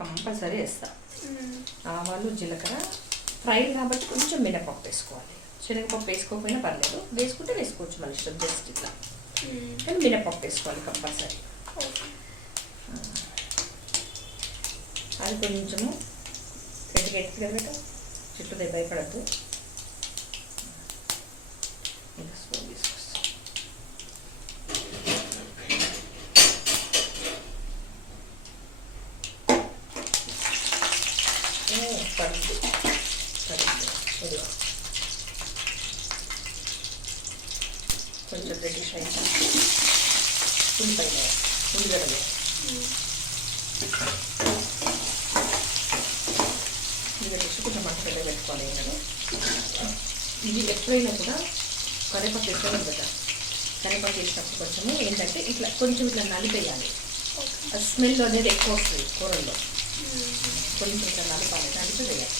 Compulsory వేస్తాను. ఆవాలు జీలకర్ర ఫ్రై కాబట్టి కొంచెం మినపప్పు వేసుకోవాలి. శనగపప్పు వేసుకోకపోయినా పర్లేదు, వేసుకుంటే వేసుకోవచ్చు మన ఇష్టం, జస్ట్ ఇట్లా. కానీ మినపప్పు వేసుకోవాలి కంపల్సరీ. అది కొంచెము గట్టి కదా బెట, చుట్టూ భయపడద్దు. ఇంకా స్పూన్ తీసుకొస్తాం. పడుతుంది కొంచెం బ్రిటిష్ అయితే ఉల్లిపాయలు ఉల్లిగడ్డలు కొంచెం మంట పెద్ద పెట్టుకోవాలి. ఏంటంటే ఇది ఎప్పుడైనా కూడా కరివేపాకు వేసుకోవాలి కదా. కరివేపాకు వేసినప్పుడు కొంచెము ఏంటంటే ఇట్లా కొంచెం ఇట్లా నలిపేయాలి. స్మెల్ అనేది ఎక్కువ వస్తుంది కూరల్లో. కొంచెం ఇట్లా నలపాలి, నలిపి వేయాలి.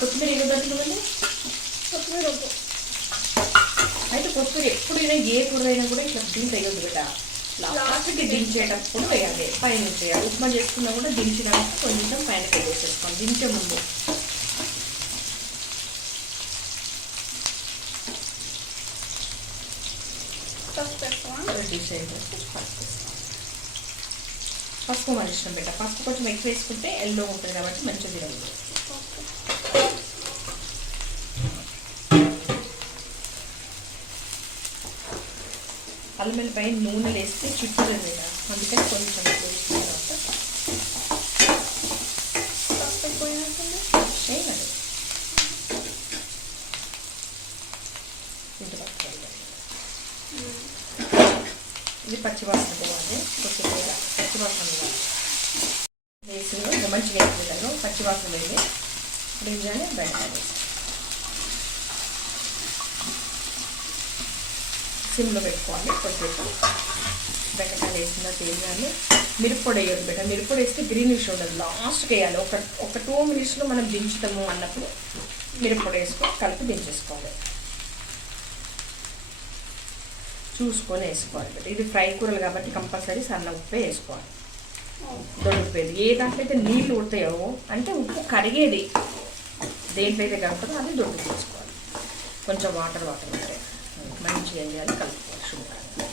కొత్తిమీర ఏదో దొరుకుతుందండి, కొత్తిమీర వద్దు. అయితే కొత్తిమీర ఎప్పుడైనా ఏ కూర అయినా కూడా ఇట్లా దీంట్లో వేయొద్దు కదా. లాస్ట్కి దించేటప్పుడు వేయాలి, పైన వేయాలి. ఉప్మా చేసుకున్నా కూడా దించినాక కొంచెం పైన వేసేసుకోండి దించే ముందు. పసుపు మన ఇష్టం పెట్ట. పసుపు కొంచెం ఎక్కువ వేసుకుంటే ఎల్లో ఉంటుంది కాబట్టి మంచిగా తినదు. అల్లం పైన నూనె వేస్తే చిట్టుతుంది కదా, అందుకని కొంచెం వేసిన తర్వాత చేయాలి. ఇది పచ్చివాసన పోవాలి, కొద్దిగా పచ్చివాసన పోవాలి. వేసి మంచిగా వేసుకుంటాను. పచ్చివాసన వేసి బిర్యానీ బెండకాయ వేసి సిమ్లో పెట్టుకోవాలి. కొద్దిసేపు బెండకాయలు వేసిన తేలియాలి. మిరప్పొడి వేయదు బెట. మిరప్పొడి వేస్తే గ్రీనిష్ ఉండదు, లాస్ట్కి వేయాలి. ఒక 2 minutesలో మనం దించుతాము అన్నప్పుడు మిరప్పొడి వేసుకొని కలిపి దించేసుకోవాలి. చూసుకొని వేసుకోవాలి బట్ ఇది ఫ్రై కూరలు కాబట్టి కంపల్సరీ సన్న ఉప్పే వేసుకోవాలి. దొరికిపోయేది ఏ దాంట్లో అయితే నీళ్ళు ఉడతాయో అంటే ఉప్పు కరిగేది దేంట్లో అయితే కలుపుతుందో అది దొడ్డు తీసుకోవాలి. కొంచెం వాటర్ ఉంటే మంచిగా ఏం చేయాలి, కలుపుకోవాలి శుభ్రంగా.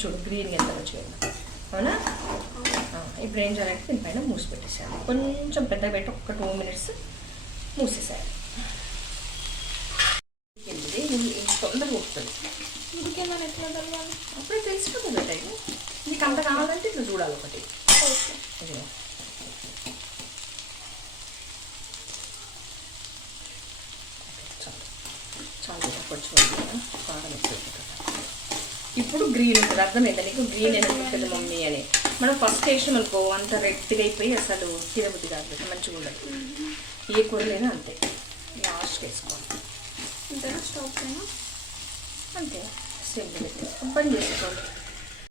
చూడు గ్రీన్ ఎంత మంచిగా అవునా. ఇప్పుడు ఏం చేయాలంటే దీనిపైన మూసి పెట్టేసేయాలి. కొంచెం పెద్ద పెట్టి ఒక 2 minutes మూసేసేయాలి. తొందరగా ఉడుతుంది. ఇంకేమైనా ఎట్లా కలవాలి అప్పుడే తెలిసిపోతుంది టైం. నీకు అంత కావాలంటే ఇట్లా చూడాలి ఒకటి. చాలు కొంచెం కారం ఎక్కువ. ఇప్పుడు గ్రీన్ ఉంటుంది, అర్థమైందా నీకు? గ్రీన్ ఎందుకు ఉంటుంది మమ్మీ అని. మనం ఫస్ట్ వేసాం అనుకో అంత రెడ్గా అయిపోయి అసలు తినబుద్ధి కాదు, మంచిగా ఉండదు. ఏ కూరలైనా అంతే, లాస్ట్కి వేసుకోవాలి. అంతేనా? స్టవ్ పైన అంతే, సేమ్ పెట్టి బంద్ చేసుకోండి.